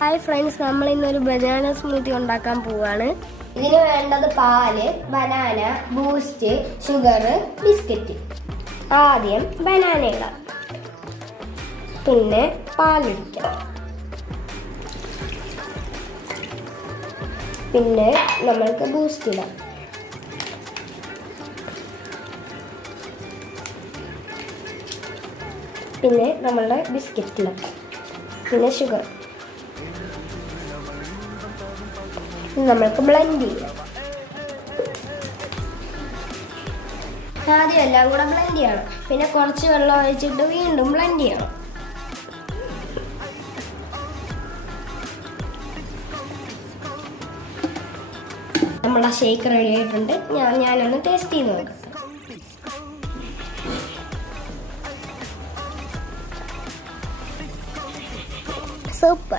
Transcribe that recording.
Hi friends, നമ്മൾ ഇന്നൊരു banana smoothie ഉണ്ടാക്കാൻ പോവാണ്. ഇതിന് വേണ്ടത് പാല്, ബനാന, ബൂസ്റ്റ്, ഷുഗർ, ബിസ്ക്കറ്റ്. ആദ്യം ബനാന ഇടാം, പിന്നെ പാലൊഴിക്കാം, പിന്നെ നമ്മൾക്ക് ബൂസ്റ്റ് ഇടാം, പിന്നെ നമ്മളുടെ ബിസ്ക്കറ്റ് ഇടാം, പിന്നെ ഷുഗർ. നമ്മൾക്ക് ബ്ലെൻഡ് ചെയ്യാം. ആദ്യം എല്ലാം കൂടെ ബ്ലെൻഡ് ചെയ്യണം, പിന്നെ കുറച്ച് വെള്ളം ഒഴിച്ചിട്ട് വീണ്ടും ബ്ലെൻഡ് ചെയ്യണം. നമ്മളെ ഷേക്ക് റെഡി ആയിട്ടുണ്ട്. ഞാനൊന്ന് ടേസ്റ്റ് ചെയ്ത് നോക്കാം. സൂപ്പർ.